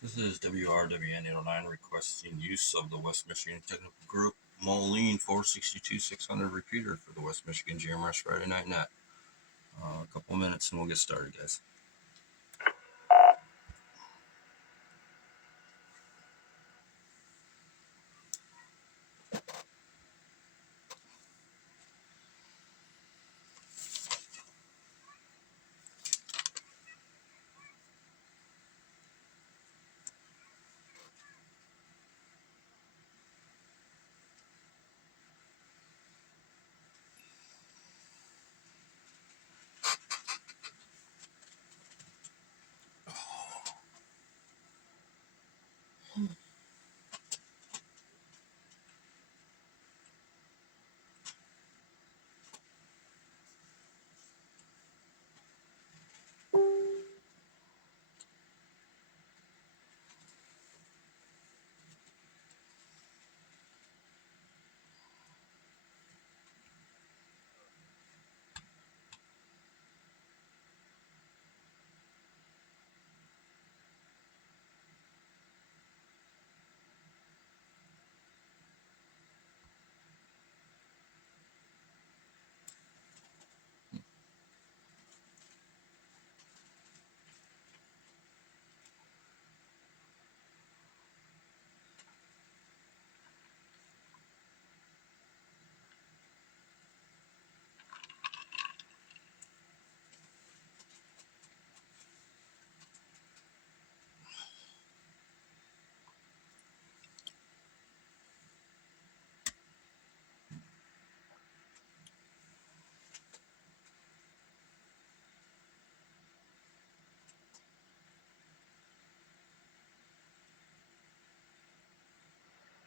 This is WRWN 809 requesting use of the West Michigan Technical Group Moline 462-600 repeater for the West Michigan GMRS Friday Night Net. A couple minutes and we'll get started, guys.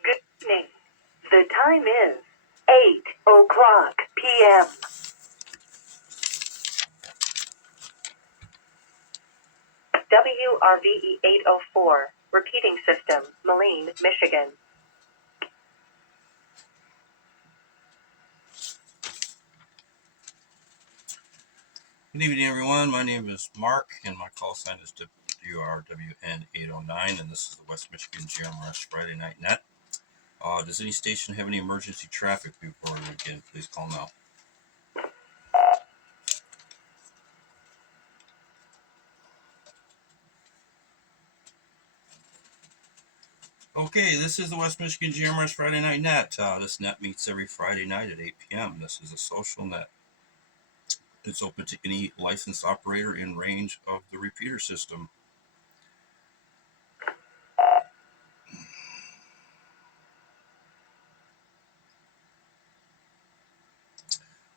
Good evening. The time is 8 o'clock p.m. WRVE 804, repeating system, Moline, Michigan. Good evening, everyone. My name is Mark, and my call sign is WRWN 809, and this is the West Michigan GMRS Friday Night Net. Does any station have any emergency traffic before we begin? Please call now. Okay, this is the West Michigan GMRS Friday Night Net. This net meets every Friday night at 8 p.m. This is a social net. It's open to any licensed operator in range of the repeater system.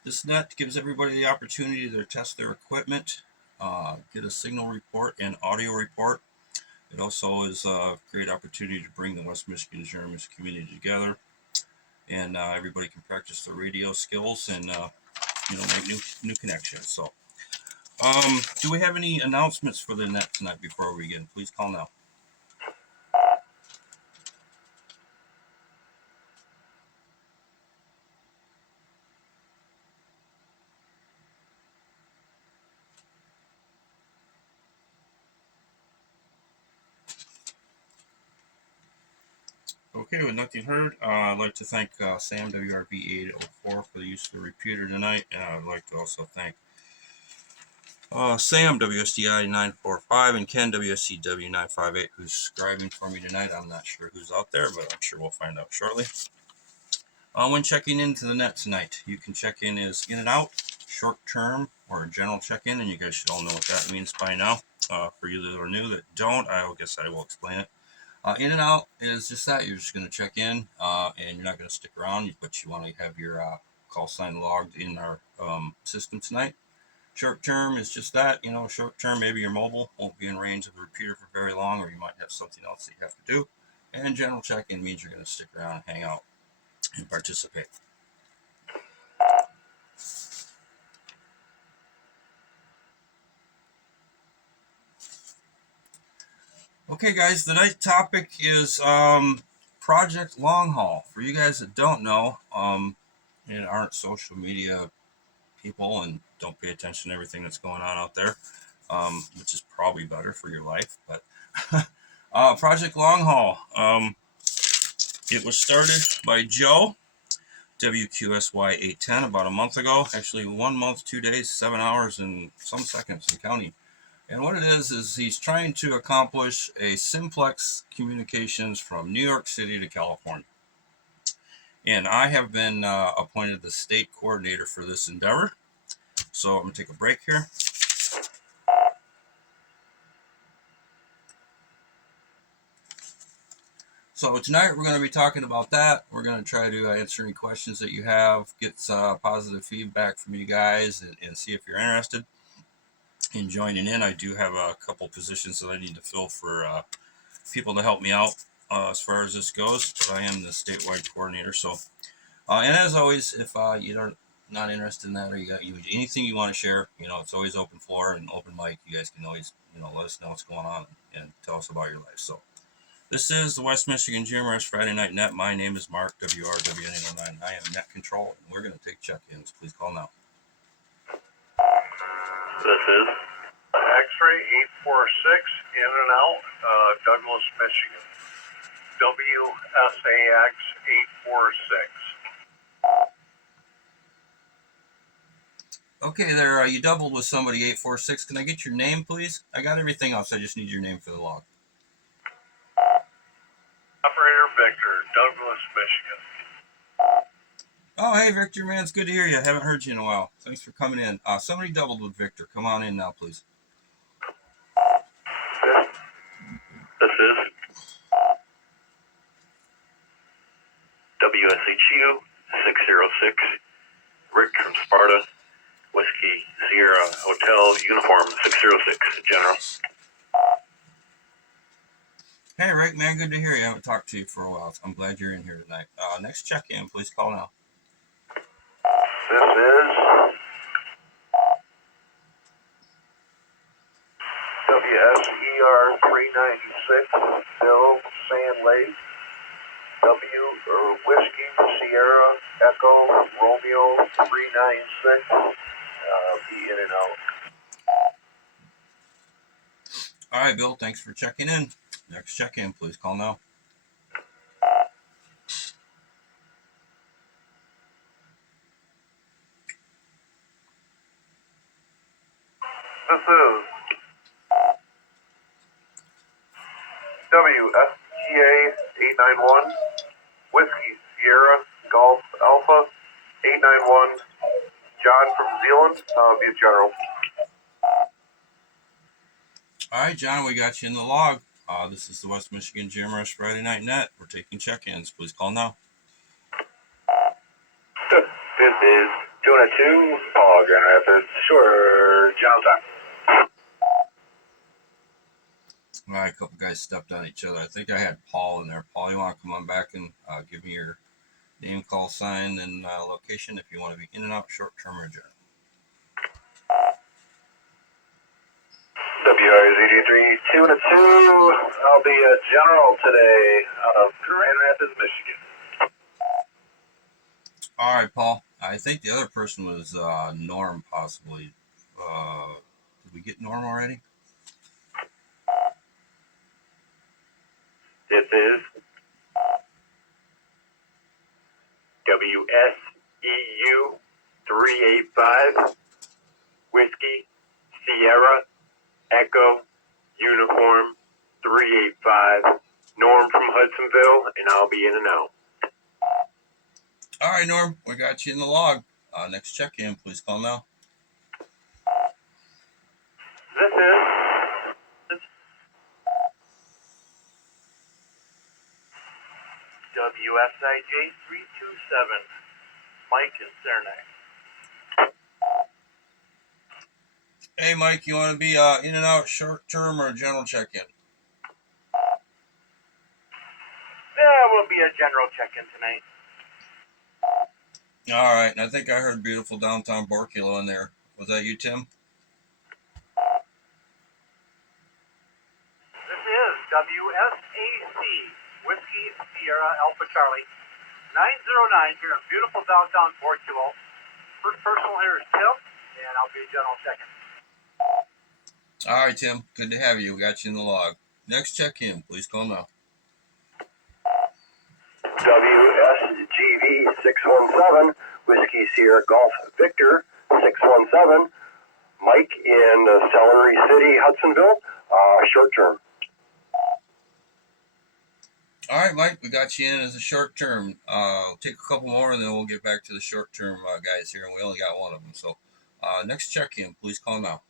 This net gives everybody the opportunity to test their equipment, get a signal report and audio report. It also is a great opportunity to bring the West Michigan GMRS community together, and everybody can practice their radio skills and make new connections. So, do we have any announcements for the net tonight before we begin? Please call now. Okay, with nothing heard, I'd like to thank Sam WRV 804 for the use of the repeater tonight. And I'd like to also thank Sam WSDI 945 and Ken WSCW 958 who's scribing for me tonight. I'm not sure who's out there, but I'm sure we'll find out shortly. When checking into the net tonight, you can check in as in and out, short term, or general check-in, and you guys should all know what that means by now. For you that are new that don't, I guess I will explain it. In and out is just that. You're just going to check in, and you're not going to stick around, but you want to have your call sign logged in our system tonight. Short term is just that. Short term, maybe your mobile won't be in range of the repeater for very long, or you might have something else that you have to do. And general check-in means you're going to stick around and hang out and participate. Okay, guys, the night topic is Project Long Haul. For you guys that don't know, and aren't social media people and don't pay attention to everything that's going on out there, which is probably better for your life. But Project Long Haul. It was started by Joe, WQSY 810, about a month ago. Actually, 1 month, 2 days, 7 hours, and some seconds in counting. And what it is he's trying to accomplish a simplex communications from New York City to California. And I have been appointed the state coordinator for this endeavor. So I'm going to take a break here. So tonight we're going to be talking about that. We're going to try to answer any questions that you have, get positive feedback from you guys, and see if you're interested in joining in. I do have a couple positions that I need to fill for people to help me out as far as this goes. But I am the statewide coordinator. So, and as always, if you're not interested in that, or you got anything you want to share, it's always open floor and open mic. You guys can always let us know what's going on and tell us about your life. So. This is the West Michigan GMRS Friday Night Net. My name is Mark, WRWN809. I am Net Control, and we're going to take check-ins. Please call now. This is X-Ray 846 in and out, Douglas, Michigan. WSAX 846. Okay, there. You doubled with somebody, 846. Can I get your name, please? I got everything else. I just need your name for the log. Operator Victor, Douglas, Michigan. Oh, hey, Victor, man. It's good to hear you. I haven't heard you in a while. Thanks for coming in. Somebody doubled with Victor. Come on in now, please. This is WSHU 606, Rick from Sparta, Whiskey Sierra Hotel, Uniform 606, General. Hey, Rick, man. Good to hear you. I haven't talked to you for a while. I'm glad you're in here tonight. Next check-in, please call now. This is WSER 396, Bill Sand Lake, Whiskey Sierra Echo Romeo 396, be in and out. All right, Bill, thanks for checking in. Next check-in, please call now. This is WSGA 891, Whiskey Sierra Golf Alpha 891, John from Zealand, be a general. All right, John, we got you in the log. This is the West Michigan GMRS Friday Night Net. We're taking check-ins. Please call now. This is 202, Paul, Grand Rapids. Sure, General time. All right, a couple guys stepped on each other. I think I had Paul in there. Paul, you want to come on back and give me your name, call sign, and location if you want to be in and out, short-term or general. WRZ83 202. I'll be a general today out of Grand Rapids, Michigan. All right, Paul. I think the other person was Norm, possibly. Did we get Norm already? This is WSEU 385, Whiskey Sierra Echo Uniform 385, Norm from Hudsonville, and I'll be in and out. All right, Norm, we got you in the log. Next check-in, please call now. This is WSIJ 327, Mike in Saranac. Hey, Mike, you want to be in and out, short-term or general check-in? Yeah, we'll be a general check-in tonight. All right, and I think I heard beautiful downtown Borculo in there. Was that you, Tim? This is WSAC, Whiskey Sierra Alpha Charlie, 909 here in beautiful downtown Borculo. First personal here is Tim, and I'll be a general check-in. All right, Tim. Good to have you. We got you in the log. Next check-in, please call now. WSGV 617, Whiskey Sierra Golf Victor 617, Mike in Celery City, Hudsonville, short term. All right, Mike, we got you in as a short term. Take a couple more, and then we'll get back to the short term guys here, and we only got one of them. So, next check-in, please call now.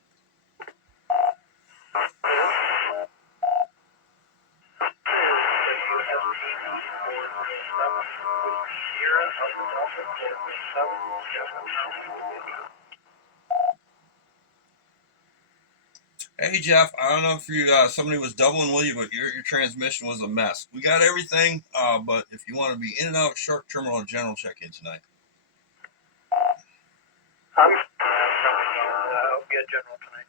Hey Jeff, I don't know if you somebody was doubling with you, but your transmission was a mess. We got everything, but if you want to be in and out short term or general check-in tonight. I'll be a general tonight.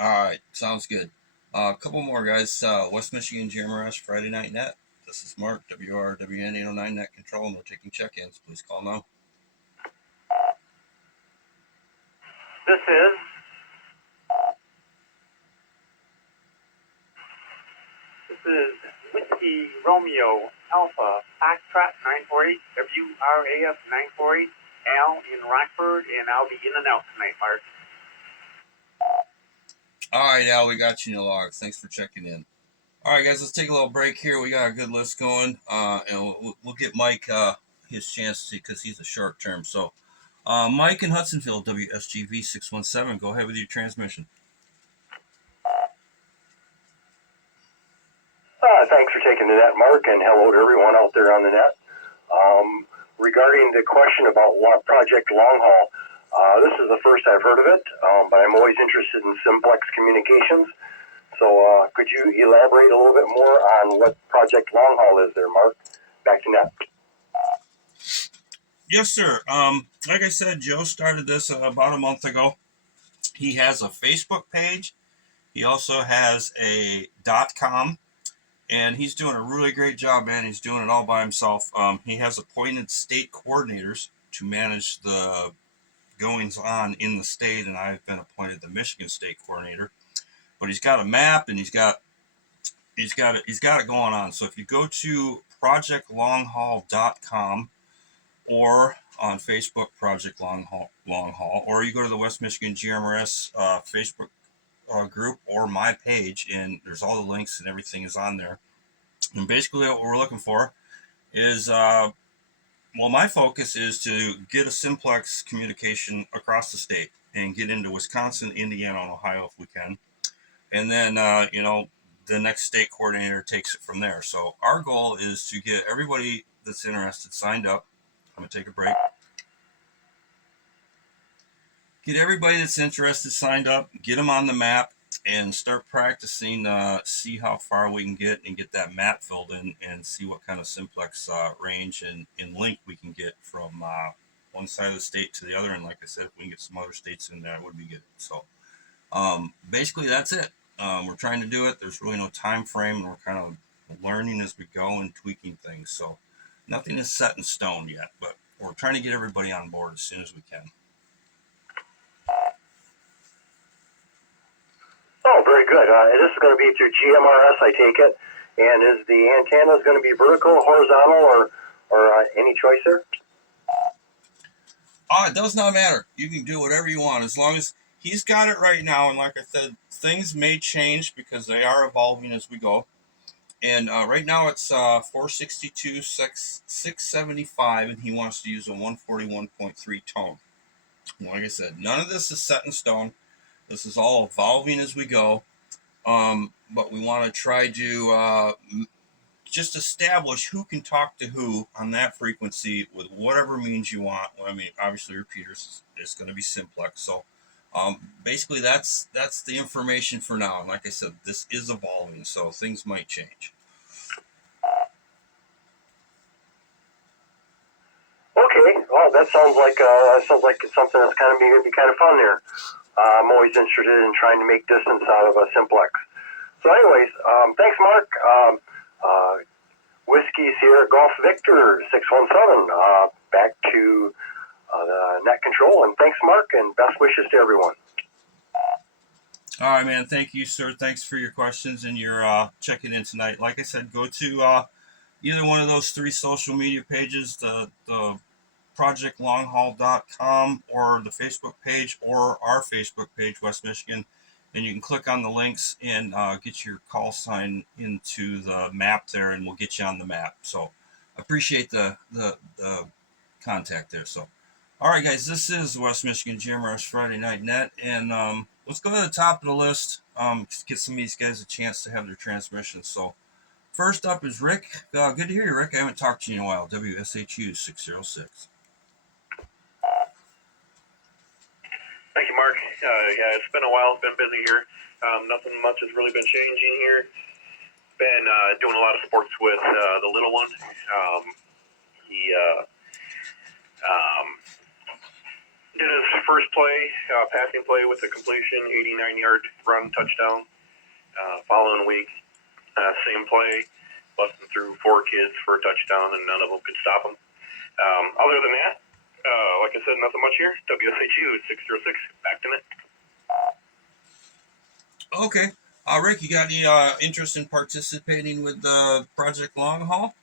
All right, sounds good. A couple more guys. West Michigan GMRS Friday Night Net. This is Mark, WRWN 809 Net Control, and we're taking check-ins. Please call now. This is Whiskey Romeo Alpha Foxtrot 948 WRAF 948 Al in Rockford, and I'll be in and out tonight, Mark. All right, Al, we got you in the log. Thanks for checking in. All right, guys, let's take a little break here. We got a good list going, and we'll get Mike his chance to, because he's a short term. So, Mike in Hudsonville, WSGV 617. Go ahead with your transmission. Thanks for taking the net, Mark, and hello to everyone out there on the net. Regarding the question about Project Long Haul, this is the first I've heard of it, but I'm always interested in Simplex Communications. So could you elaborate a little bit more on what Project Long Haul is there, Mark? Back to net. Yes, sir. Like I said, Joe started this about a month ago. He has a Facebook page. He also has a .com. And he's doing a really great job, man. He's doing it all by himself. He has appointed state coordinators to manage the goings on in the state, and I've been appointed the Michigan state coordinator. But he's got a map, and he's got it going on. So if you go to projectlonghaul.com or on Facebook, Project Long Haul, or you go to the West Michigan GMRS Facebook group or my page, and there's all the links and everything is on there. And basically what we're looking for is, my focus is to get a simplex communication across the state and get into Wisconsin, Indiana, and Ohio if we can. And then, the next state coordinator takes it from there. So our goal is to get everybody that's interested signed up. I'm going to take a break. Get everybody that's interested signed up, get them on the map, and start practicing, see how far we can get and get that map filled in and see what kind of simplex range and link we can get from one side of the state to the other. And like I said, if we can get some other states in there, it would be good. So basically that's it. We're trying to do it. There's really no time frame, and we're kind of learning as we go and tweaking things. So nothing is set in stone yet, but we're trying to get everybody on board as soon as we can. Oh, very good. This is going to be through GMRS, I take it. And is the antenna going to be vertical, horizontal, or any choice there? It does not matter. You can do whatever you want as long as he's got it right now. And like I said, things may change because they are evolving as we go. And right now it's 462, 675, and he wants to use a 141.3 tone. Like I said, none of this is set in stone. This is all evolving as we go, but we want to try to just establish who can talk to who on that frequency with whatever means you want. I mean, obviously, repeaters is going to be simplex. So basically, that's the information for now. And like I said, this is evolving, so things might change. Okay, well, that sounds like it's something that's going to be kind of fun there. I'm always interested in trying to make distance out of a simplex. So anyways, thanks, Mark. Whiskey Sierra Golf Victor 617, back to the net control. And thanks, Mark, and best wishes to everyone. All right, man. Thank you, sir. Thanks for your questions and your checking in tonight. Like I said, go to either one of those three social media pages, the projectlonghaul.com or the Facebook page or our Facebook page, West Michigan, and you can click on the links and get your call sign into the map there, and we'll get you on the map. So appreciate the contact there. So, all right, guys, this is West Michigan GMRS Friday Night Net, and let's go to the top of the list. Get some of these guys a chance to have their transmissions. So, first up is Rick. Good to hear you, Rick. I haven't talked to you in a while. WSHU 606. Thank you, Mark. Yeah, it's been a while. It's been busy here. Nothing much has really been changing here. Been doing a lot of sports with the little one. He did his first play, passing play with a completion, 89-yard run touchdown. Following week, same play, busting through 4 kids for a touchdown, and none of them could stop him. Other than that, like I said, nothing much here. WSHU 606, back to net. Okay. Rick, you got any interest in participating with the Project Long Haul?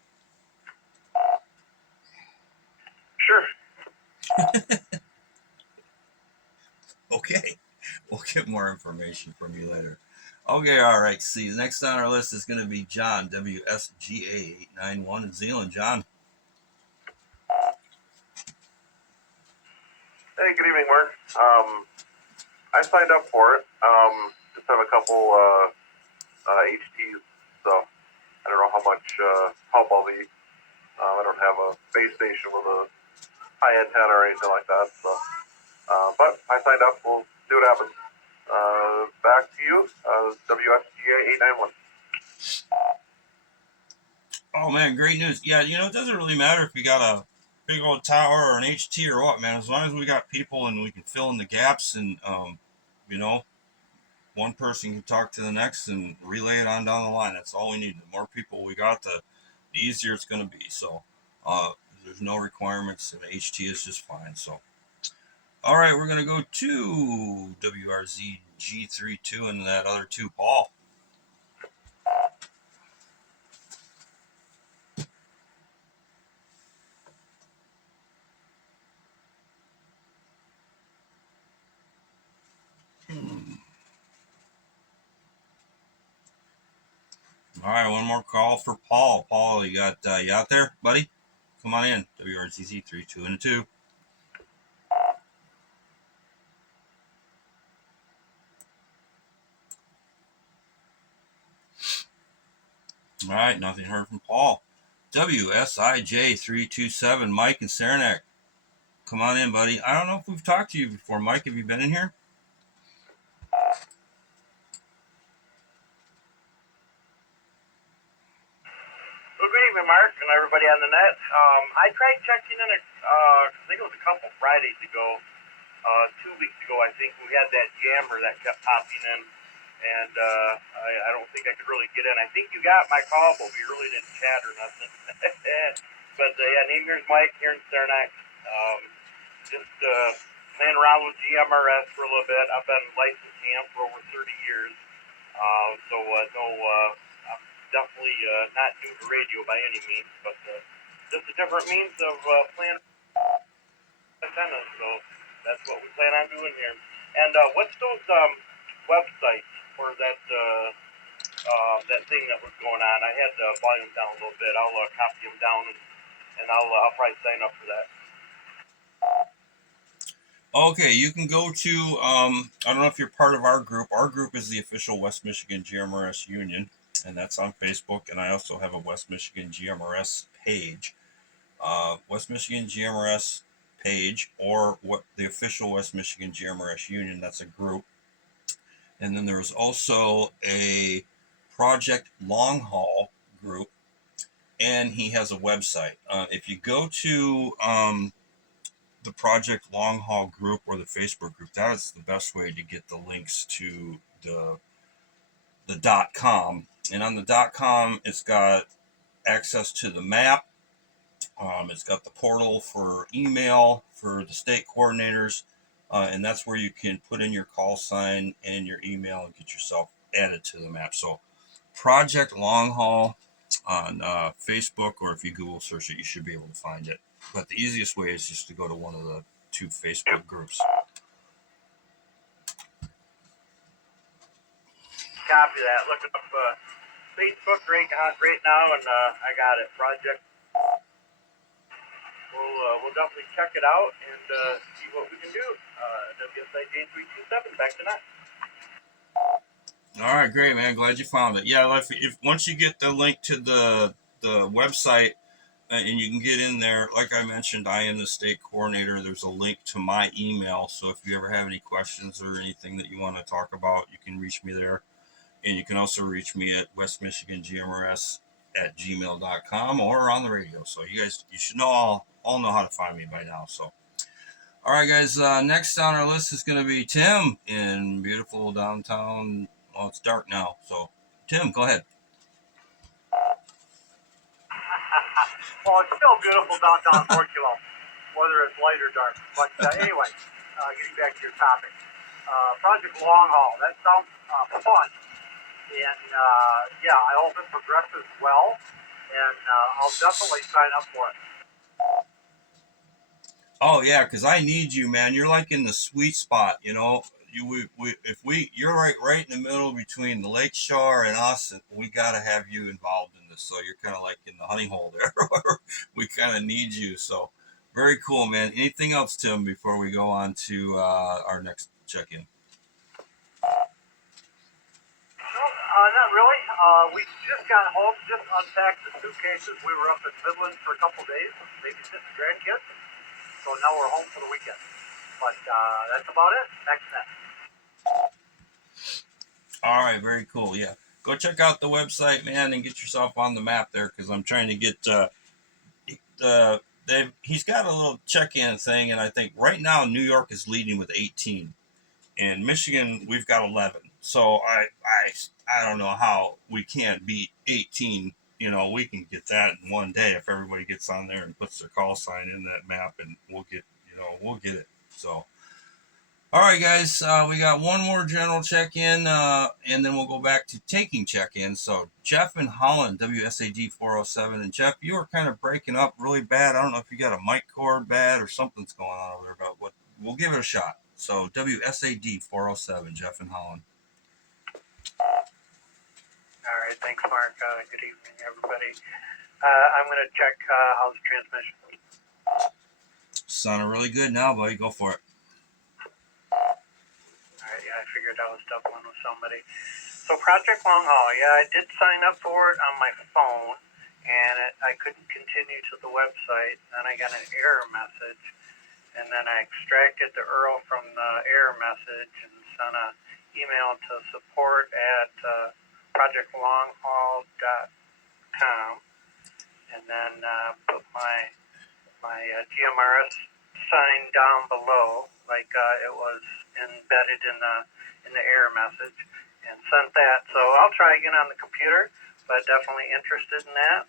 Sure. Okay. We'll get more information from you later. Okay, all right. See, next on our list is going to be John, WSGA891 in Zeeland. John. Hey, good evening, Mark. I signed up for it. Just have a couple HTs, so I don't know how much help I'll be. I don't have a base station with a high antenna or anything like that, so. But I signed up. We'll see what happens. Back to you, WSGA891. Oh, man, great news. Yeah, it doesn't really matter if you got a big old tower or an HT or what, man. As long as we got people and we can fill in the gaps and, one person can talk to the next and relay it on down the line. That's all we need. The more people we got, the easier it's going to be. So there's no requirements, and HT is just fine. So, all right, we're going to go to WRZ G32 and that other 2, Paul. All right, one more call for Paul. Paul, you out there, buddy? Come on in. WRZZ 32 and 2. All right, nothing heard from Paul. WSIJ 327, Mike and Saranac. Come on in, buddy. I don't know if we've talked to you before. Mike, have you been in here? Well, good evening, Mark, and everybody on the net. I tried checking in, I think it was a couple Fridays ago, 2 weeks ago, I think, we had that jammer that kept popping in, and I don't think I could really get in. I think you got my call, but we really didn't chat or nothing. But, yeah, name here's Mike here in Saranac. Just playing around with GMRS for a little bit. I've been licensed ham for over 30 years, so I'm definitely not new to radio by any means, but just a different means of playing antennas, so that's what we plan on doing here. And what's those websites for that that thing that was going on? I had the volume down a little bit. I'll copy them down, and I'll probably sign up for that. Okay, you can go to, I don't know if you're part of our group. Our group is the official West Michigan GMRS Union, and that's on Facebook. And I also have a West Michigan GMRS page. West Michigan GMRS page, or what the official West Michigan GMRS Union, that's a group. And then there's also a Project Long Haul group, and he has a website. If you go to the Project Long Haul group or the Facebook group, that is the best way to get the links to the .com. And on the .com, it's got access to the map. It's got the portal for email for the state coordinators. and that's where you can put in your call sign and your email and get yourself added to the map. So Project Long Haul on Facebook, or if you Google search it, you should be able to find it. But the easiest way is just to go to one of the 2 Facebook groups. Copy that. Look up Facebook right now, and I got it. Project. We'll definitely check it out and see what we can do. WSIJ 327. Back to that. All right, great, man. Glad you found it. Yeah, if once you get the link to the website, and you can get in there, like I mentioned, I am the state coordinator. There's a link to my email, so if you ever have any questions or anything that you want to talk about, you can reach me there. And you can also reach me at westmichigangmrs@gmail.com or on the radio. So you should all know how to find me by now. So, all right, guys. Next on our list is going to be Tim in beautiful downtown. Well, it's dark now. So, Tim, go ahead. Well, it's still beautiful downtown Portugal, whether it's light or dark. But anyway, getting back to your topic, Project Long Haul. That sounds fun, and yeah, I hope it progresses well, and I'll definitely sign up for it. Oh yeah, because I need you, man. You're like in the sweet spot, you're right in the middle between the lake shore and us, and we gotta have you involved in this. So you're kind of like in the honey hole there. We kind of need you. So very cool, man. Anything else, Tim, before we go on to our next check-in? Not really. We just got home, just unpacked the suitcases. We were up in Midland for a couple days, babysitting the grandkids. So now we're home for the weekend. But that's about it. Next net. All right, very cool. Yeah, go check out the website, man, and get yourself on the map there, because I'm trying to get he's got a little check-in thing, and I think right now New York is leading with 18, and Michigan we've got 11. So I don't know how we can't beat 18. We can get that in one day if everybody gets on there and puts their call sign in that map, and we'll get it. So, all right, guys, we got one more general check-in, and then we'll go back to taking check-in. So, Jeff in Holland, WSAD 407, and Jeff, you were kind of breaking up really bad. I don't know if you got a mic cord bad or something's going on over there, but we'll give it a shot. So, WSAD 407, Jeff in Holland. All right. Thanks, Mark. Good evening, everybody. I'm going to check how's the transmission. Sounding really good now, buddy. Go for it. All right. Yeah, I figured I was doubling with somebody. So Project Long Haul. Yeah, I did sign up for it on my phone, and I couldn't continue to the website. Then I got an error message, and then I extracted the URL from the error message and sent an email to support@ projectlonghaul.com, and then put my GMRS sign down below, like it was embedded in the error message, and sent that. So I'll try again on the computer, but definitely interested in that.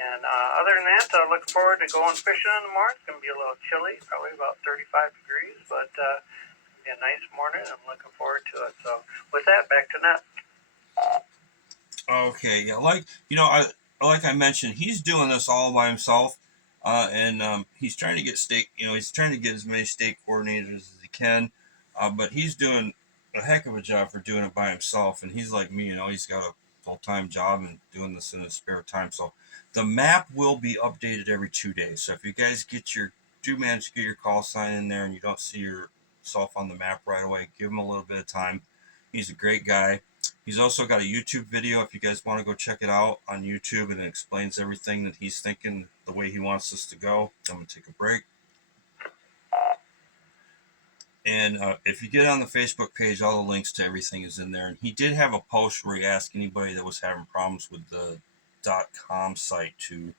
And other than that, I look forward to going fishing in the morning. It's going to be a little chilly, probably about 35 degrees, but it'll be a nice morning. I'm looking forward to it. So with that, back to net. Okay, yeah, like I mentioned, he's doing this all by himself, and he's trying to get he's trying to get as many state coordinators as he can, but he's doing a heck of a job for doing it by himself. And he's like me, he's got a full-time job and doing this in his spare time. So the map will be updated every 2 days. So if you guys do manage to get your call sign in there and you don't see yourself on the map right away, give him a little bit of time. He's a great guy. He's also got a YouTube video if you guys want to go check it out on YouTube, and it explains everything that he's thinking, the way he wants us to go. I'm going to take a break. And if you get on the Facebook page, all the links to everything is in there. And he did have a post where he asked anybody that was having problems with the .com site to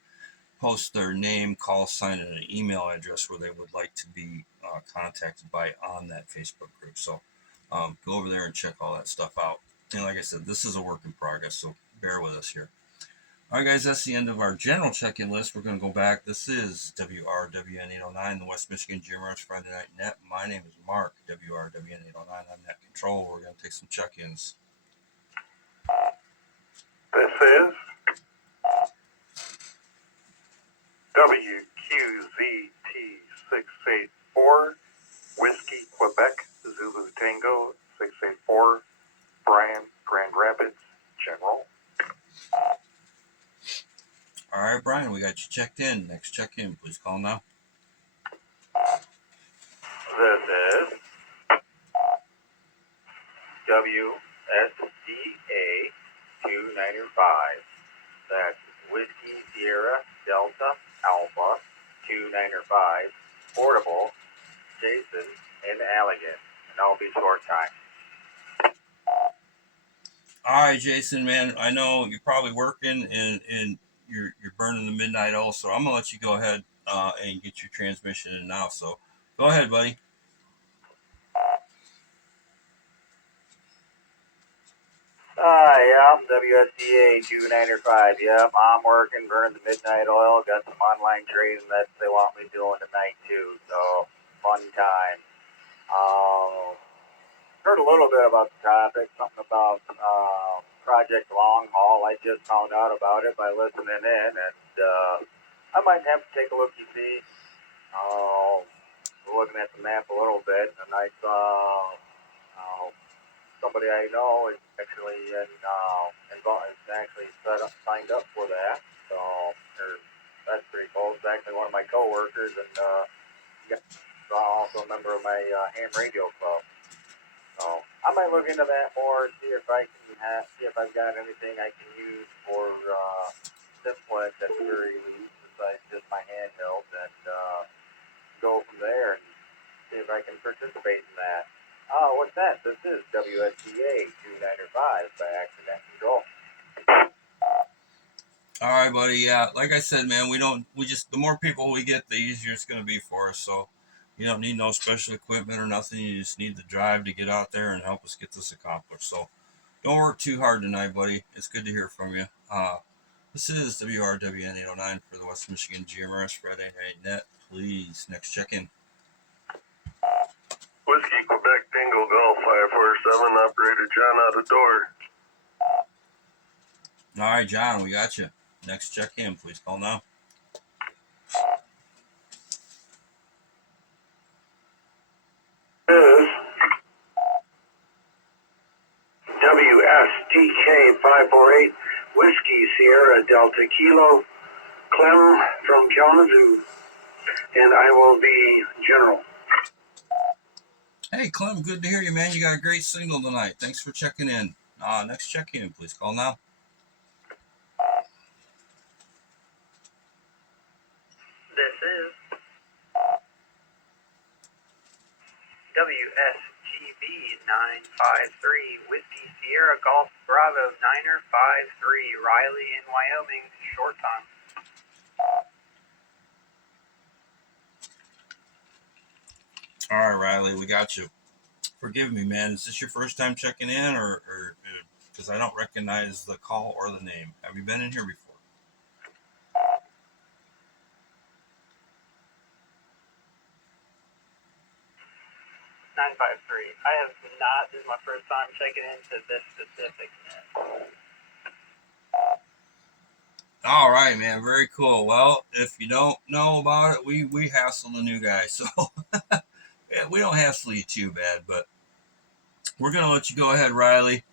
post their name, call sign, and an email address where they would like to be contacted by on that Facebook group. So go over there and check all that stuff out. And like I said, this is a work in progress, so bear with us here. All right, guys, that's the end of our general check-in list. We're going to go back. This is WRWN 809, the West Michigan GMRS Friday Night Net. My name is Mark, WRWN 809. I'm Net Control. We're going to take some check-ins. This is WQZT684, Whiskey, Quebec, Zulu Tango 684, Brian, Grand Rapids, General. All right, Brian, we got you checked in. Next check-in, please call now. This is WSDA 295. That's Whiskey Sierra Delta Alpha 295. Portable, Jason in Allegan. And I'll be short time. All right, Jason, man, I know you're probably working and you're burning the midnight oil, so I'm gonna let you go ahead and get your transmission in now. So go ahead, buddy. Yeah, WSDA 295. Yep, I'm working, burning the midnight oil. Got some online trading that they want me doing tonight too. So fun time. Heard a little bit about the topic, something about Project Long Haul. I just found out about it by listening in, and I might have to take a look. You see, looking at the map a little bit, and I saw somebody I know is actually involved, is actually signed up for that. So that's pretty cool. It's actually one of my coworkers, and also a member of my ham radio club. So I might look into that more, see if I can see if I've got anything I can use for Simplex at the very least, besides just my handheld, and go from there and see if I can participate in that. Oh, what's that? This is WSDA 295 by Accident Control. All right, buddy. Yeah, like I said, man, the more people we get, the easier it's going to be for us. So you don't need no special equipment or nothing. You just need the drive to get out there and help us get this accomplished. So don't work too hard tonight, buddy. It's good to hear from you. This is WRWN 809 for the West Michigan GMRS Friday Night Net. Please, next check-in. Whiskey, Quebec, Tango, Golf 547, operator John out the door. All right, John, we got you. Next check-in, please call now. Is WSTK 548, Whiskey Sierra Delta Kilo, Clem from Kalamazoo, and I will be General. Hey, Clem, good to hear you, man. You got a great signal tonight. Thanks for checking in. Next check-in, please call now. This is WSGB 953, Whiskey Sierra Golf Bravo 953, Riley in Wyoming, short time. All right, Riley, we got you. Forgive me, man. Is this your first time checking in, or because I don't recognize the call or the name? Have you been in here before? 953. I have not. This is my first time checking into this specific net. All right, man. Very cool. Well, if you don't know about it, we hassle the new guy, so yeah, we don't hassle you too bad. But we're gonna let you go ahead, Riley,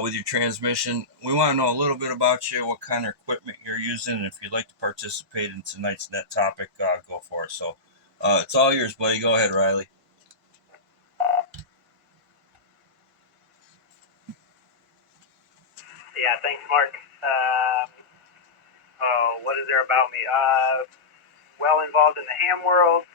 with your transmission. We want to know a little bit about you, what kind of equipment you're using, and if you'd like to participate in tonight's net topic, go for it. So it's all yours, buddy. Go ahead, Riley. Yeah, thanks, Mark. What is there about me? Well involved in the ham world.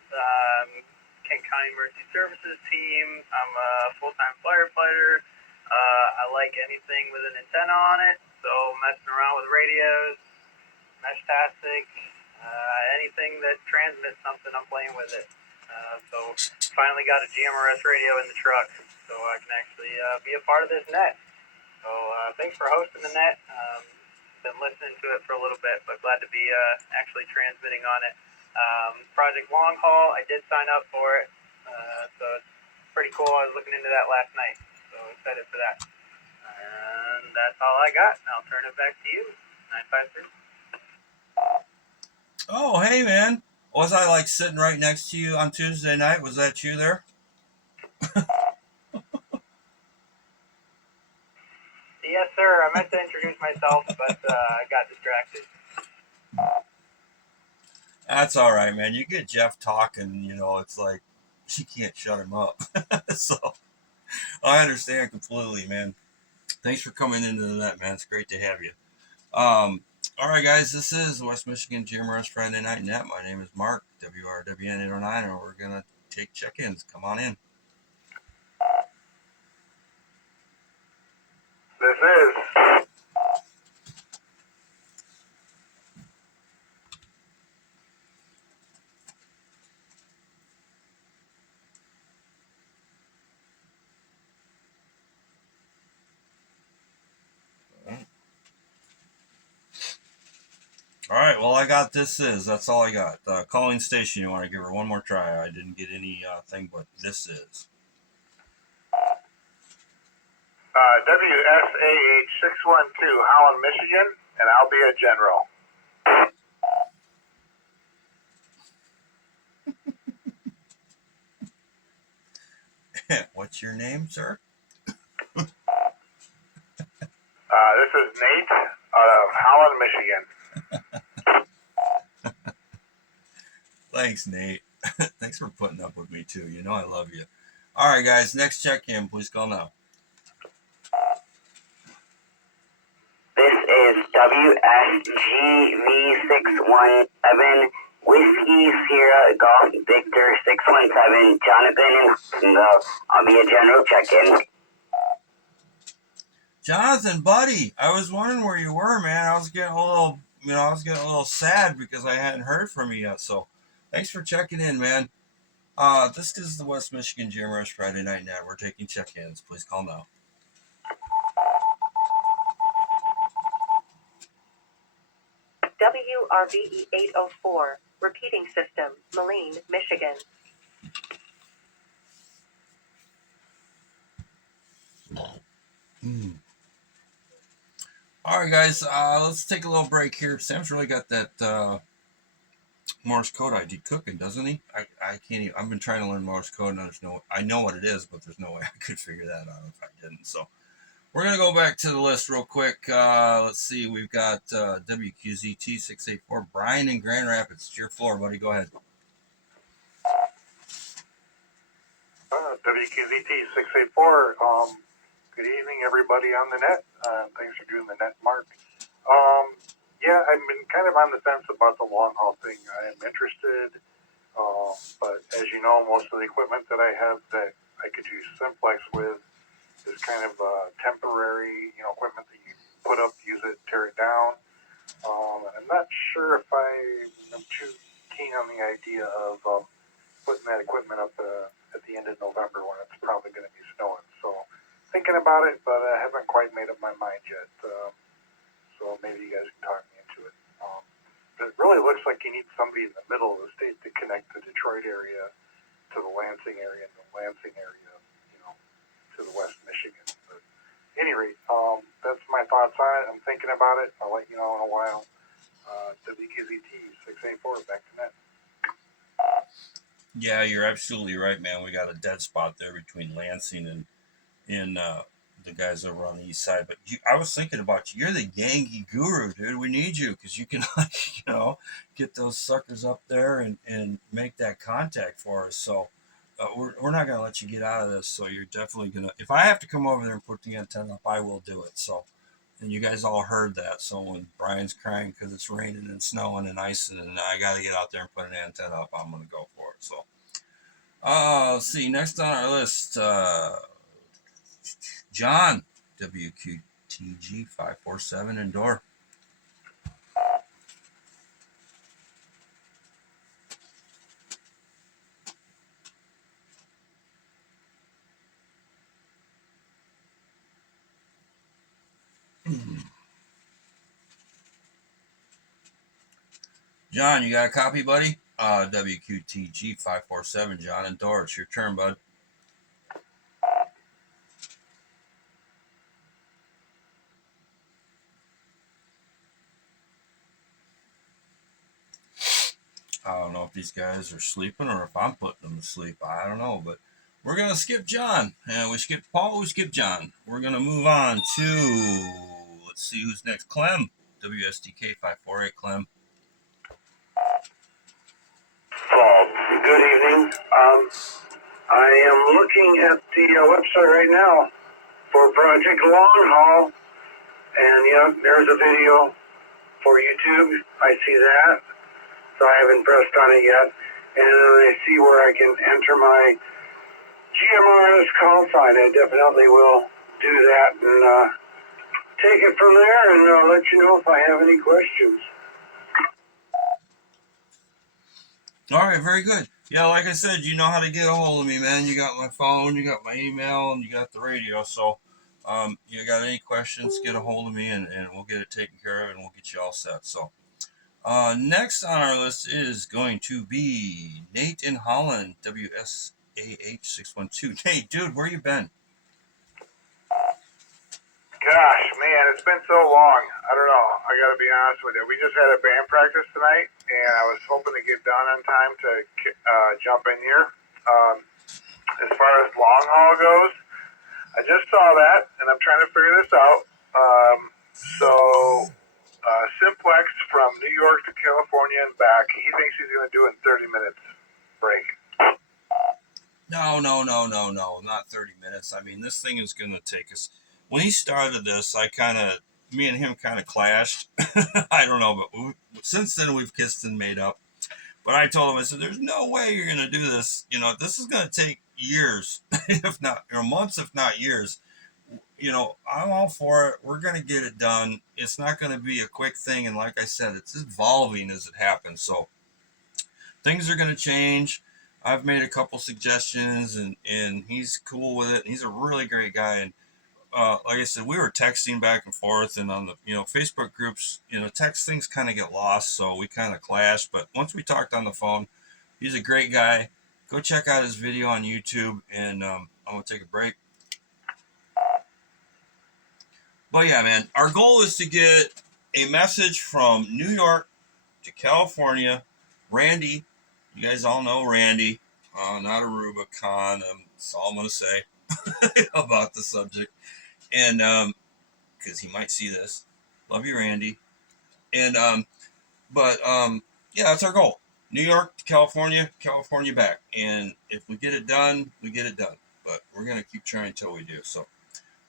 Kent County Emergency Services team. I'm a full-time firefighter. I like anything with an antenna on it, so messing around with radios, mesh-tastic, anything that transmits something, I'm playing with it. So finally got a GMRS radio in the truck, so I can actually be a part of this net. So thanks for hosting the net. been listening to it for a little bit, but glad to be actually transmitting on it. Project Long Haul, I did sign up for it, so it's pretty cool. I was looking into that last night, so excited for that. And that's all I got. I'll turn it back to you, 956. Oh, hey, man. Was I like sitting right next to you on Tuesday night? Was that you there? Yes, sir. I meant to introduce myself, but I got distracted. That's all right, man. You get Jeff talking, it's like she can't shut him up. So I understand completely, man. Thanks for coming into the net, man. It's great to have you. All right, guys, this is West Michigan GMRS Friday Night Net. My name is Mark, WRWN 809, and we're going to take check-ins. Come on in. This is. All right, well, I got this is. That's all I got. Calling station, you want to give her one more try? I didn't get any thing, but this is. WSAH 612, Holland, Michigan, and I'll be a general. What's your name, sir? This is Nate out of Holland, Michigan. Thanks, Nate. Thanks for putting up with me, too. You know I love you. All right, guys, next check-in. Please call now. This is WSGV617, Whiskey Sierra Golf Victor 617, Jonathan and I'll be a general check-in. Jonathan, buddy, I was wondering where you were, man. I was getting a little sad because I hadn't heard from you yet. So, thanks for checking in, man. This is the West Michigan GMRS Friday Night Net. We're taking check-ins. Please call now. WRVE 804, repeating system, Moline, Michigan. All right, guys, let's take a little break here. Sam's really got that Morse code ID cooking, doesn't he? I can't even. I've been trying to learn Morse code, and I know what it is, but there's no way I could figure that out if I didn't. So we're gonna go back to the list real quick. Let's see. We've got WQZT 684, Brian in Grand Rapids. It's your floor, buddy. Go ahead. WQZT 684. Good evening, everybody on the net. Thanks for doing the net, Mark. Yeah, I've been kind of on the fence about the long haul thing. I am interested, but as you know, most of the equipment that I have that I could use Simplex with is kind of temporary, equipment that you put up, use it, tear it down. I'm not sure if I am too keen on the idea of putting that equipment up at the end of November when it's probably going to be snowing. So thinking about it, but I haven't quite made up my mind yet. So maybe you guys can talk me into it. But it really looks like you need somebody in the middle of the state to connect the Detroit area to the Lansing area and the Lansing area, to the West Michigan. But at any rate, that's my thoughts on it. I'm thinking about it. I'll let you know in a while. WQZT 684, back to net. Yeah, you're absolutely right, man. We got a dead spot there between Lansing and the guys over on the east side. But I was thinking about you. You're the Yankee guru, dude. We need you because you can, get those suckers up there and make that contact for us. So we're not going to let you get out of this. So you're definitely going to, if I have to come over there and put the antenna up, I will do it. So, and you guys all heard that. So when Brian's crying because it's raining and snowing and icing and I got to get out there and put an antenna up, I'm going to go for it. So, let's see. Next on our list, John, WQTG 547 Indoor. John, you got a copy, buddy? WQTG 547, John and Dora. It's your turn, bud. I don't know if these guys are sleeping or if I'm putting them to sleep. I don't know, but we're going to skip John. And we skipped Paul, we skipped John. We're going to move on to, let's see who's next. Clem, WSDK 548, Clem. Good evening. I am looking at the website right now for Project Long Haul, and yeah, there's a video for YouTube. I see that, so I haven't pressed on it yet. And I see where I can enter my GMRS call sign. I definitely will do that and take it from there and let you know if I have any questions. All right, very good. Yeah, like I said, you know how to get a hold of me, man. You got my phone, you got my email, and you got the radio. So, you got any questions, get a hold of me, and we'll get it taken care of, and we'll get you all set. So, next on our list is going to be Nate in Holland, WSAH 612. Nate, dude, where you been? Gosh, man, it's been so long. I don't know. I got to be honest with you. We just had a band practice tonight, and I was hoping to get done on time to jump in here. As far as long haul goes, I just saw that, and I'm trying to figure this out. Simplex from New York to California and back, he thinks he's going to do it in 30 minutes break. No, not 30 minutes. I mean, this thing is going to take us. When he started this, me and him kind of clashed. I don't know, but since then we've kissed and made up. But I told him, I said, there's no way you're going to do this. You know, this is going to take years, if not, months, if not years. You know, I'm all for it. We're going to get it done. It's not going to be a quick thing. And like I said, it's evolving as it happens. So things are going to change. I've made a couple suggestions and he's cool with it. He's a really great guy. And like I said, we were texting back and forth, and on the Facebook groups, text things kind of get lost, so we kind of clashed. But once we talked on the phone, he's a great guy. Go check out his video on YouTube, and I'm gonna take a break. But yeah, man, our goal is to get a message from New York to California. Randy, you guys all know Randy, not Aruba Khan. That's all I'm gonna say about the subject. And because he might see this. Love you, Randy. And yeah, that's our goal. New York to California, California back. And if we get it done, we get it done. But we're gonna keep trying until we do. So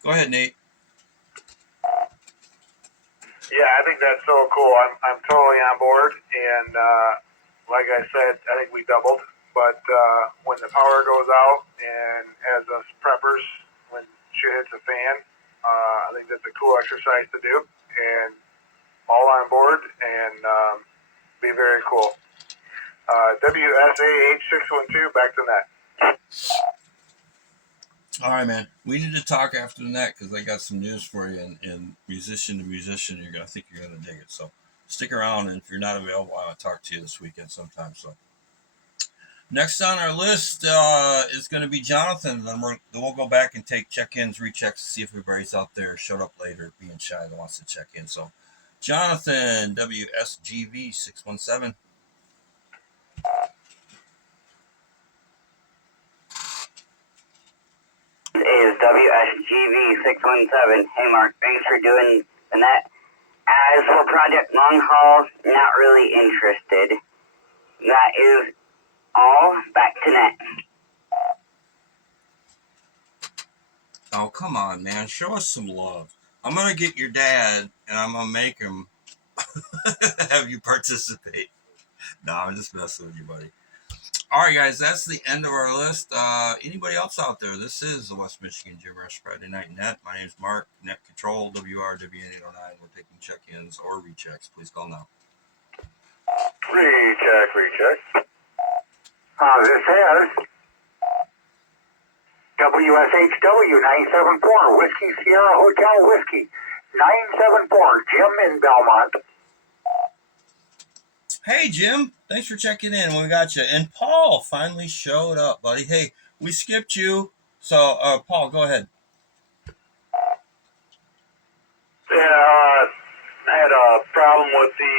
go ahead, Nate. Yeah, I think that's so cool. I'm totally on board, and like I said, I think we doubled. But when the power goes out, and as us preppers, when shit hits the fan, I think that's a cool exercise to do, and all on board, and be very cool. WSAH 612, back to net. All right, man. We need to talk after the net because I got some news for you. And musician to musician, I think you're gonna dig it. So stick around, and if you're not available, I'll talk to you this weekend sometime. So next on our list is going to be Jonathan. Then we'll go back and take check-ins, rechecks, to see if everybody's out there, showed up later, being shy that wants to check in. So Jonathan, WSGV 617. Is WSGV 617. Hey Mark, thanks for doing the net. As for Project Long Haul, not really interested. That is all. Back to net. Oh, come on, man. Show us some love. I'm going to get your dad, and I'm going to make him have you participate. No, I'm just messing with you, buddy. All right, guys, that's the end of our list. Anybody else out there? This is the West Michigan Gibberish Friday Night Net. My name is Mark, Net Control, WRW809. We're taking check-ins or rechecks. Please call now. Recheck. This is WSHW 974, Whiskey Sierra Hotel Whiskey, 974, Jim in Belmont. Hey, Jim. Thanks for checking in. We got you. And Paul finally showed up, buddy. Hey, we skipped you. So, Paul, go ahead. Yeah, I had a problem with the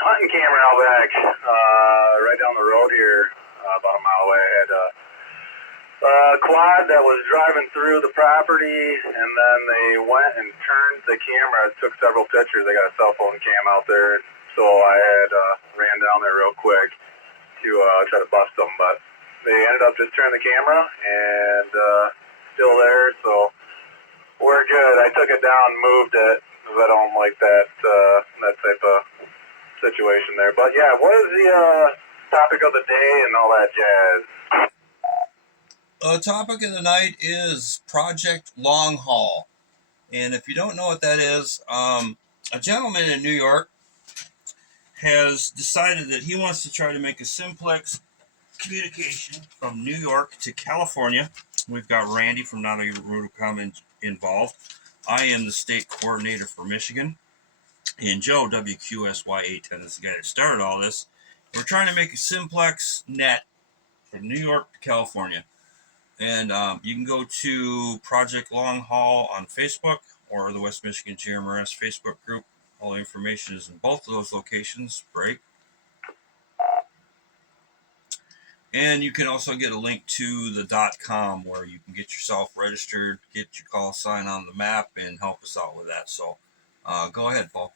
hunting camera out back, right down the road here, about a mile away. I had a quad that was driving through the property, and then they went and turned the camera. It took several pictures. They got a cell phone cam out there, so I had ran down there real quick to try to bust them, but they ended up just turning the camera, and still there, so we're good. I took it down, moved it, because I don't like that that type of situation there. But yeah, what is the topic of the day and all that jazz? The topic of the night is Project Long Haul. And if you don't know what that is, a gentleman in New York has decided that he wants to try to make a simplex communication from New York to California. We've got Randy from Not a Rudicom involved. I am the state coordinator for Michigan. And Joe, WQSY 810, is the guy that started all this. We're trying to make a simplex net from New York to California. And you can go to Project Long Haul on Facebook or the West Michigan GMRS Facebook group. All the information is in both of those locations. Great. And you can also get a link to the .com where you can get yourself registered, get your call sign on the map, and help us out with that. So go ahead, Paul.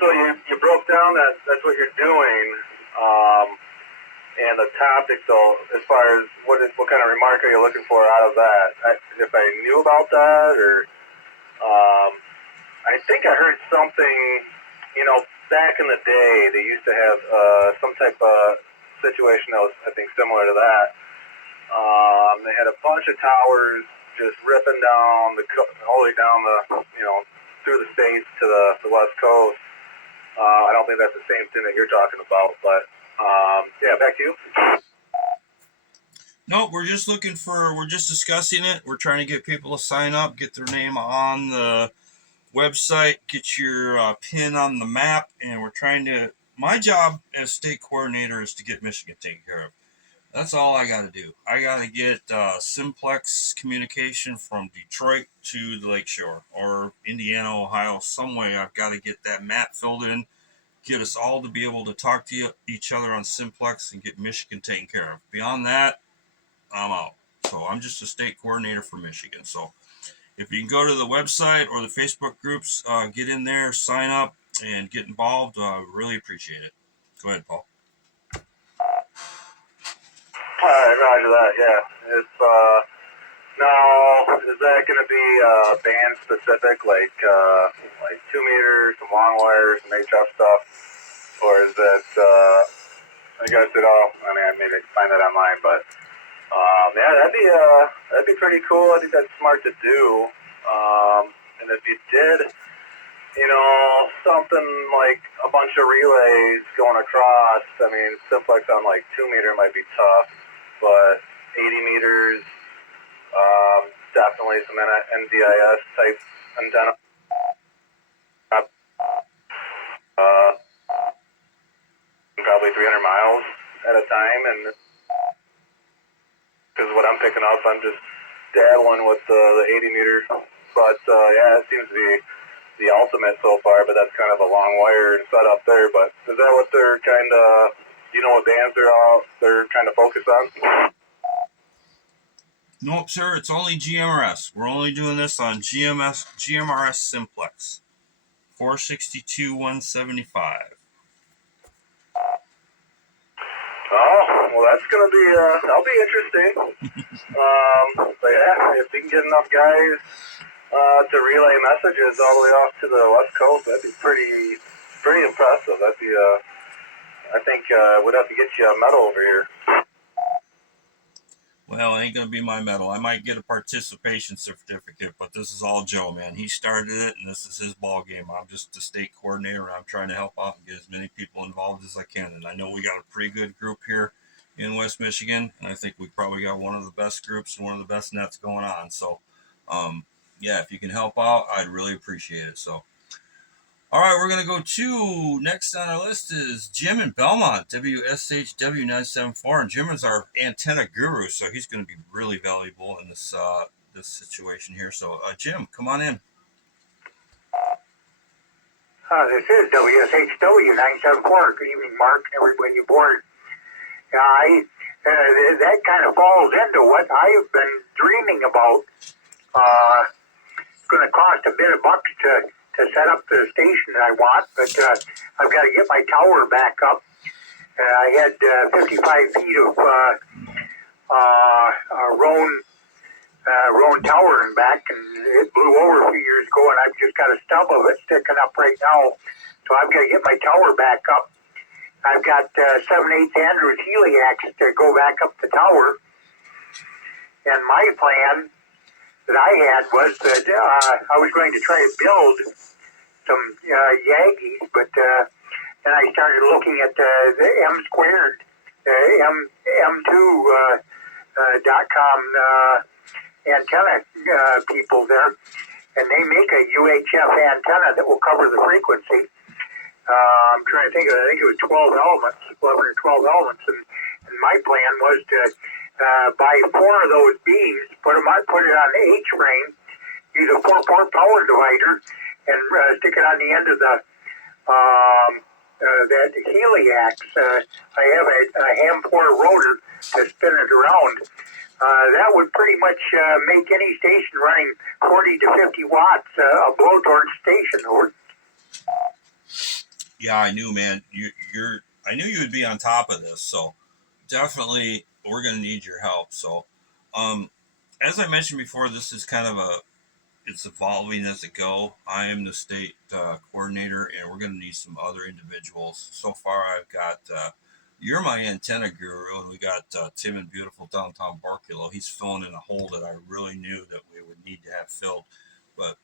So you broke down that's what you're doing, and the topic though, as far as what kind of remark are you looking for out of that? If I knew about that, or I think I heard something. Back in the day, they used to have some type of situation that was, I think, similar to that. They had a bunch of towers just ripping down all the way down through the states to the west coast. I don't think that's the same thing that you're talking about, but yeah, back to you. No, we're just discussing it. We're trying to get people to sign up, get their name on the website, get your pin on the map, and my job as state coordinator is to get Michigan taken care of. That's all I got to do. I got to get simplex communication from Detroit to the Lakeshore or Indiana, Ohio, some way. I've got to get that map filled in, get us all to be able to talk to each other on simplex and get Michigan taken care of. Beyond that, I'm out. So I'm just a state coordinator for Michigan. So if you can go to the website or the Facebook groups, get in there, sign up, and get involved. Really appreciate it. Go ahead, Paul. All right, roger that. Yeah. Now, is that going to be band specific, like 2 meters, some long wires, some HF stuff, or is it? I guess it all. I mean, maybe I can find that online, but. Yeah, that'd be pretty cool. I think that's smart to do. And if you did, something like a bunch of relays going across, I mean, simplex on 2 meter might be tough, but 80 meters, definitely some NDIS type antenna. Probably 300 miles at a time, and because what I'm picking up, I'm just dabbling with the 80 meter. But yeah, it seems to be the ultimate so far. But that's kind of a long wire and setup there. But is that what they're kind of? What bands they're trying to focus on? Nope, sir. It's only GMRS. We're only doing this on GMRS simplex. 462.175. Oh, well, that's gonna be that'll be interesting. But yeah, if we can get enough guys to relay messages all the way off to the west coast, that'd be pretty impressive. That'd be I think we'd have to get you a medal over here. Well, it ain't going to be my medal. I might get a participation certificate, but this is all Joe, man. He started it, and this is his ball game. I'm just the state coordinator, and I'm trying to help out and get as many people involved as I can. And I know we got a pretty good group here in West Michigan, and I think we probably got one of the best groups and one of the best nets going on. So yeah, if you can help out, I'd really appreciate it. So, all right, we're gonna go to next on our list is Jim in Belmont, WSHW974, and Jim is our antenna guru, so he's gonna be really valuable in this situation here. So, Jim, come on in. This is WSHW 974. Good evening, Mark, and everybody aboard. That kind of falls into what I've been dreaming about. It's going to cost a bit of bucks to set up the station that I want, but I've got to get my tower back up. I had 55 feet of Roan tower and back, and it blew over a few years ago, and I've just got a stub of it sticking up right now. So I've got to get my tower back up. I've got 7/8 Andrews heliax to go back up the tower. And my plan that I had was that I was going to try to build some Yagis, but then I started looking at the M squared, M2.com antenna people there, and they make a UHF antenna that will cover the frequency. I'm trying to think of it. I think it was 11 or 12 elements, and my plan was to buy 4 of those beams, put it on the H-frame, use a 4-port power divider, and stick it on the end of the that heliax. I have a ham-4 rotor to spin it around. That would pretty much make any station running 40 to 50 watts a blowtorch station. Yeah, I knew, man. I knew you would be on top of this, so definitely we're gonna need your help. So, as I mentioned before, this is kind of it's evolving as it go. I am the state coordinator, and we're gonna need some other individuals. So far, I've got you're my antenna guru, and we got Tim in beautiful downtown Barkilo. He's filling in a hole that I really knew that we would need to have filled, but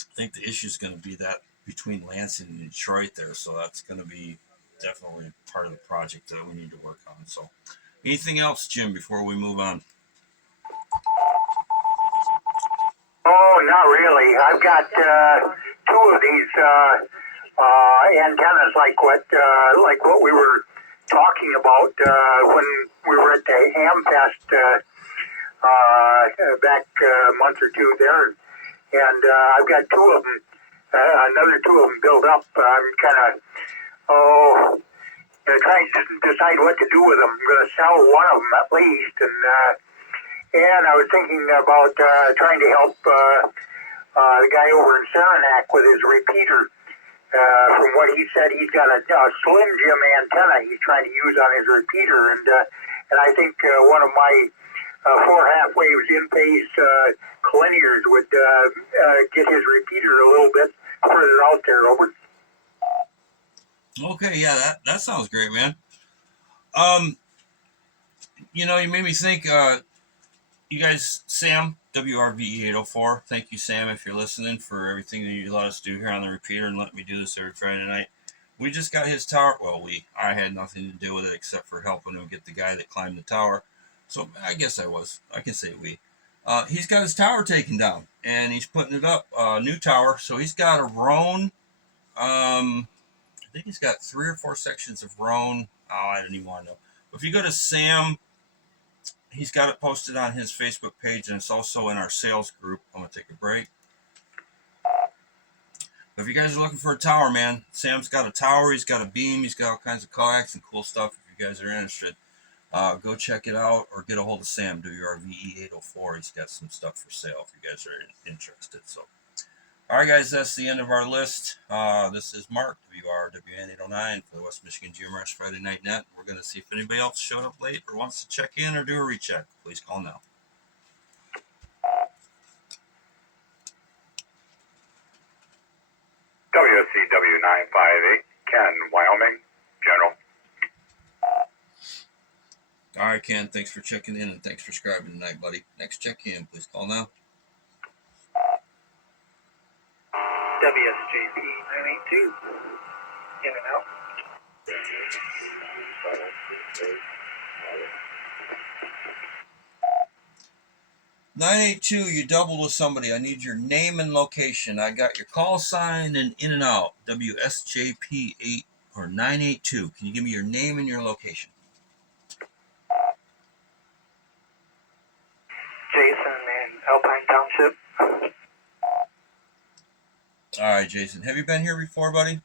I think the issue is going to be that between Lansing and Detroit there, so that's going to be definitely part of the project that we need to work on. So, anything else, Jim, before we move on? Oh, not really. I've got 2 of these antennas, like what we were talking about when we were at the Hamfest back a month or 2 there, and I've got 2 of them. Another 2 of them built up. I'm kind of trying to decide what to do with them. I'm going to sell one of them at least, and I was thinking about trying to help the guy over in Saranac with his repeater. From what he said, he's got a Slim Jim antenna he's trying to use on his repeater, and I think one of my 4 half waves in phase collinears would get his repeater a little bit further out there. Over. Okay, yeah, that sounds great, man. You made me think. You guys, Sam, WRVE 804. Thank you, Sam, if you're listening, for everything that you let us do here on the repeater and let me do this every Friday night. We just got his tower. Well, I had nothing to do with it except for helping him get the guy that climbed the tower. So I guess I can say we. He's got his tower taken down, and he's putting it up, new tower. So he's got a Roan. I think he's got 3 or 4 sections of Roan. Oh, I didn't even want to know. But if you go to Sam, he's got it posted on his Facebook page, and it's also in our sales group. I'm going to take a break. But if you guys are looking for a tower, man, Sam's got a tower. He's got a beam. He's got all kinds of coax and cool stuff. If you guys are interested, go check it out or get a hold of Sam, WRVE 804. He's got some stuff for sale if you guys are interested. So, all right, guys, that's the end of our list. This is Mark, WRWN 809 for the West Michigan Geomars Friday Night Net. We're going to see if anybody else showed up late or wants to check in or do a recheck. Please call now. WSCW 958, Ken, Wyoming, General. All right, Ken, thanks for checking in and thanks for subscribing tonight, buddy. Next check-in, please call now. WSJP 982, in and out. 982, you doubled with somebody. I need your name and location. I got your call sign and in and out. WSJP 8 or 982. Can you give me your name and your location? Jason in Alpine Township. All right, Jason. Have you been here before, buddy?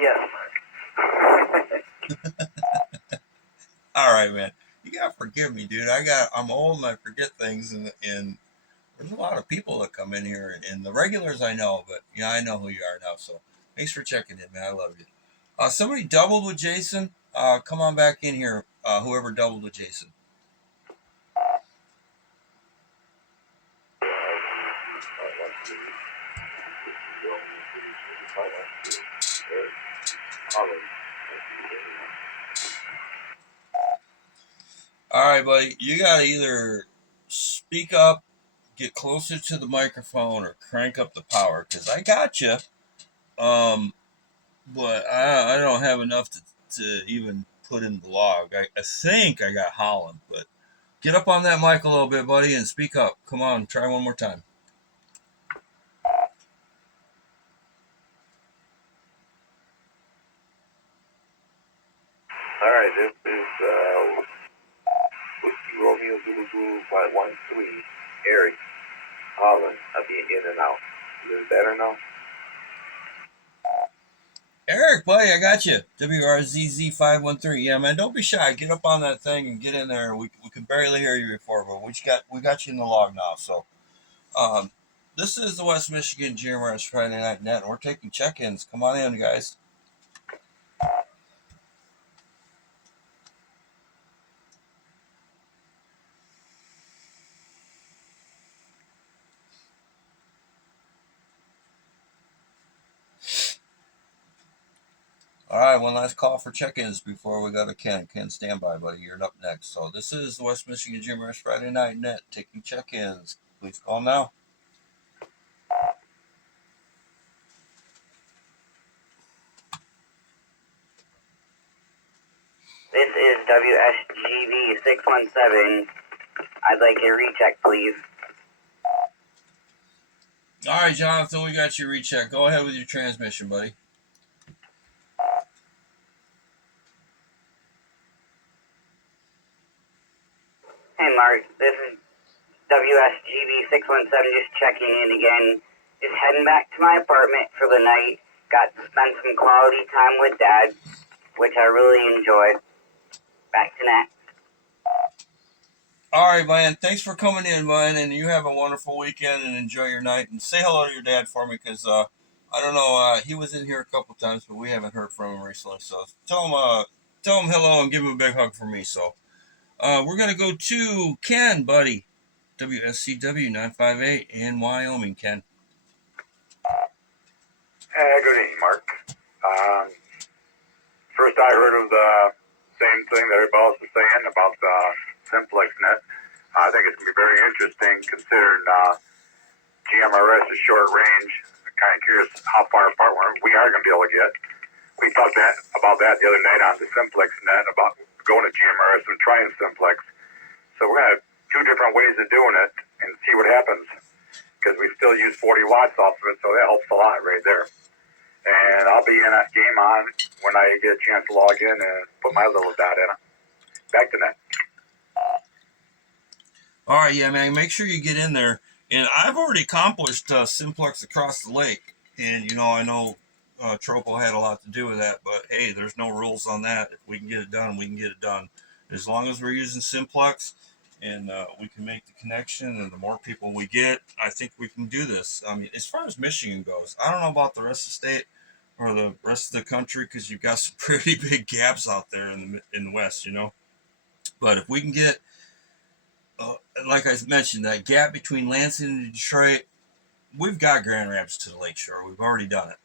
Yes. All right, man. You gotta forgive me, dude. I'm old and I forget things, and there's a lot of people that come in here, and the regulars I know, but yeah, I know who you are now. So thanks for checking in, man. I love you. Somebody doubled with Jason. Come on back in here. Whoever doubled with Jason. All right, buddy. You gotta either speak up, get closer to the microphone, or crank up the power, because I got you. But I don't have enough to even put in the log. I think I got Holland, but get up on that mic a little bit, buddy, and speak up. Come on, try one more time. All right, this is Whiskey Romeo Zulu Zulu 513, Eric Holland. I'll be in and out. Is it better now? Eric, buddy, I got you. WRZZ513. Yeah, man, don't be shy. Get up on that thing and get in there. We could barely hear you before, but we got you in the log now. So, this is the West Michigan GMRS Friday Night Net, and we're taking check-ins. Come on in, guys. All right, one last call for check-ins before we go to Ken. Ken, stand by, buddy. You're up next. So this is the West Michigan GMRS Friday Night Net taking check-ins. Please call now. This is WSGV 617. I'd like a recheck, please. All right, Jonathan, we got your recheck. Go ahead with your transmission, buddy. Hey, Mark. This is WSGV 617, just checking in again. Just heading back to my apartment for the night. Got to spend some quality time with Dad, which I really enjoyed. Back to net. All right, man. Thanks for coming in, man, and you have a wonderful weekend and enjoy your night. And say hello to your dad for me, because I don't know. He was in here a couple times, but we haven't heard from him recently. So tell him hello and give him a big hug for me. So we're gonna go to Ken, buddy. WSCW 958 in Wyoming, Ken. Good evening, Mark. First I heard of the same thing that everybody else is saying about the SimplexNet. I think it's going to be very interesting considering GMRS is short range. I'm kind of curious how far apart we are going to be able to get. We talked about that the other night on the SimplexNet about going to GMRS and trying Simplex. So we're going to have two different ways of doing it and see what happens, because we still use 40 watts off of it, so that helps a lot right there. And I'll be in that game on when I get a chance to log in and put my little dot in it. Back to net. All right, yeah, man. Make sure you get in there. And I've already accomplished Simplex across the lake. And, I know Tropo had a lot to do with that. But, hey, there's no rules on that. If we can get it done, we can get it done. As long as we're using Simplex and we can make the connection, and the more people we get, I think we can do this. I mean, as far as Michigan goes, I don't know about the rest of the state or the rest of the country, because you've got some pretty big gaps out there in the West, But if we can get, like I mentioned, that gap between Lansing and Detroit, we've got Grand Rapids to the Lakeshore. We've already done it.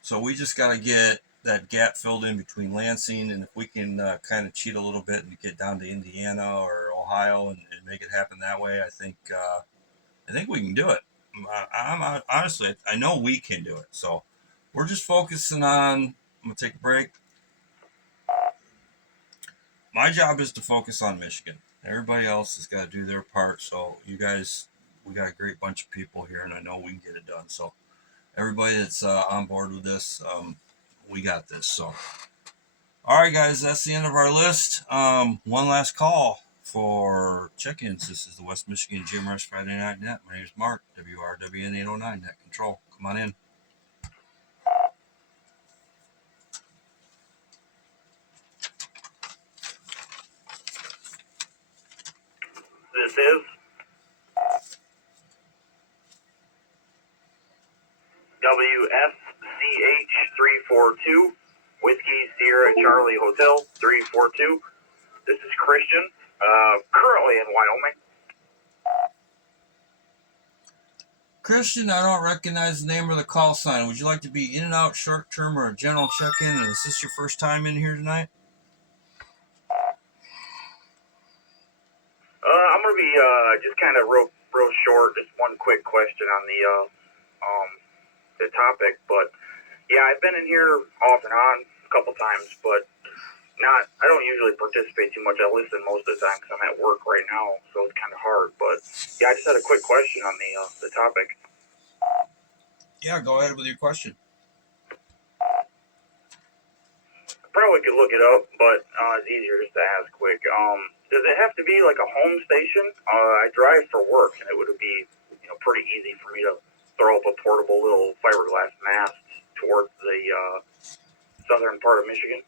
So we just got to get that gap filled in between Lansing, and if we can kind of cheat a little bit and get down to Indiana or Ohio and make it happen that way, I think we can do it. I'm honestly, I know we can do it. So we're just focusing on. I'm gonna take a break. my job is to focus on Michigan. Everybody else has got to do their part. So you guys, we got a great bunch of people here, and I know we can get it done. So everybody that's on board with this, we got this. So, all right, guys, that's the end of our list. One last call for check-ins. This is the West Michigan GMRS Friday Night Net. My name is Mark, WRWN 809 Net Control. Come on in. This is WSCH342, Whiskey Sierra Charlie Hotel 342. This is Christian, currently in Wyoming. Christian, I don't recognize the name or the call sign. Would you like to be in and out, short term, or a general check-in? And is this your first time in here tonight? I'm gonna be just kind of real short. Just one quick question on the topic, but yeah, I've been in here off and on a couple times, but I don't usually participate too much. I listen most of the time because I'm at work right now, so it's kind of hard. But yeah, I just had a quick question on the topic. Yeah, go ahead with your question. Probably could look it up, but it's easier just to ask quick. Does it have to be like a home station? I drive for work, and it would be pretty easy for me to throw up a portable little fiberglass mast towards the southern part of Michigan.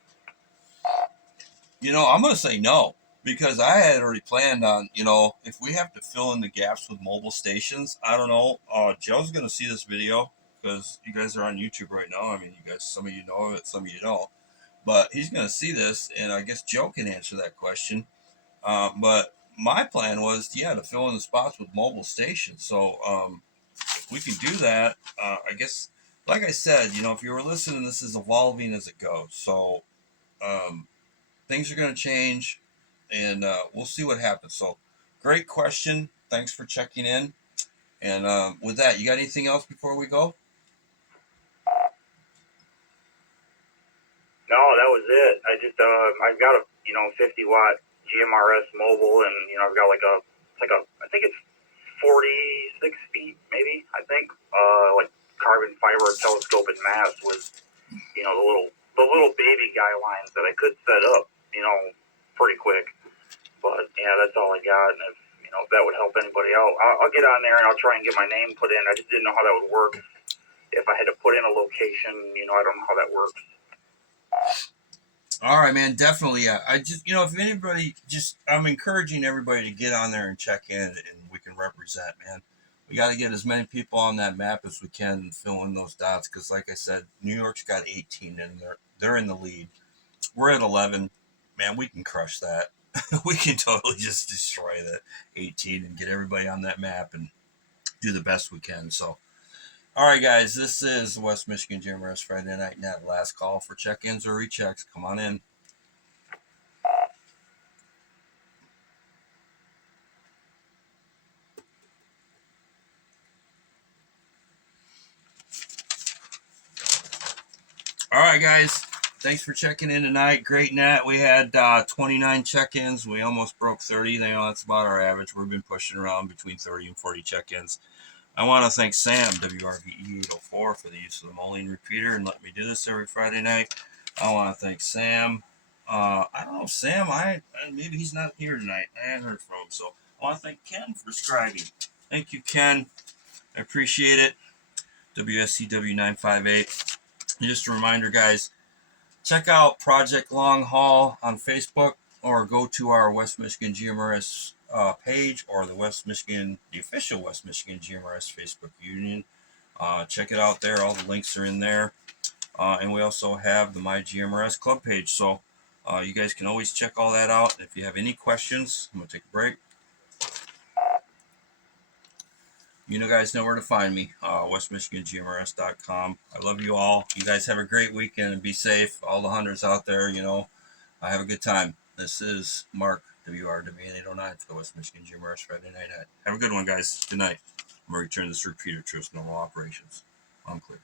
I'm going to say no, because I had already planned on, if we have to fill in the gaps with mobile stations, I don't know. Joe's going to see this video because you guys are on YouTube right now. I mean, you guys, some of you know it, some of you don't. But he's going to see this, and I guess Joe can answer that question. But my plan was, to fill in the spots with mobile stations. So if we can do that, I guess, like I said, if you were listening, this is evolving as it goes. So things are going to change, and we'll see what happens. So great question. Thanks for checking in. And with that, you got anything else before we go? No, that was it. I just I've got a 50-watt GMRS mobile, and I've got I think it's 46 feet maybe. I think like carbon fiber telescoping mast with the little baby guy lines that I could set up pretty quick. But yeah, that's all I got. And if that would help anybody out, I'll get on there and I'll try and get my name put in. I just didn't know how that would work. If I had to put in a location, I don't know how that works. All right, man, definitely. I just, if anybody, I'm encouraging everybody to get on there and check in, and we can represent, man. We got to get as many people on that map as we can and fill in those dots, because like I said, New York's got 18, and they're in the lead. We're at 11. Man, we can crush that. We can totally just destroy the 18 and get everybody on that map and do the best we can. So, all right, guys, this is West Michigan GMRS Friday Night Net. Last call for check-ins or rechecks. Come on in. All right, guys. Thanks for checking in tonight. Great net. We had 29 check-ins. We almost broke 30. That's about our average. We've been pushing around between 30 and 40 check-ins. I want to thank Sam, WRVE 804, for the use of the Moline repeater and let me do this every Friday night. I want to thank Sam. I don't know, Sam, maybe he's not here tonight. I haven't heard from him. So I want to thank Ken for scribing. Thank you, Ken. I appreciate it. WSCW 958. And just a reminder, guys, check out Project Long Haul on Facebook, or go to our West Michigan GMRS page, or the official West Michigan GMRS Facebook Union. Check it out there. All the links are in there. And we also have the My GMRS Club page. So you guys can always check all that out. If you have any questions, I'm going to take a break. You guys know where to find me, westmichigangmrs.com. I love you all. You guys have a great weekend and be safe. All the hunters out there, I have a good time. This is Mark, WRWN 809 for the West Michigan GMRS Friday Night Net. Have a good one, guys. Good night. I'm going to return this repeater to its normal operations. I'm clear.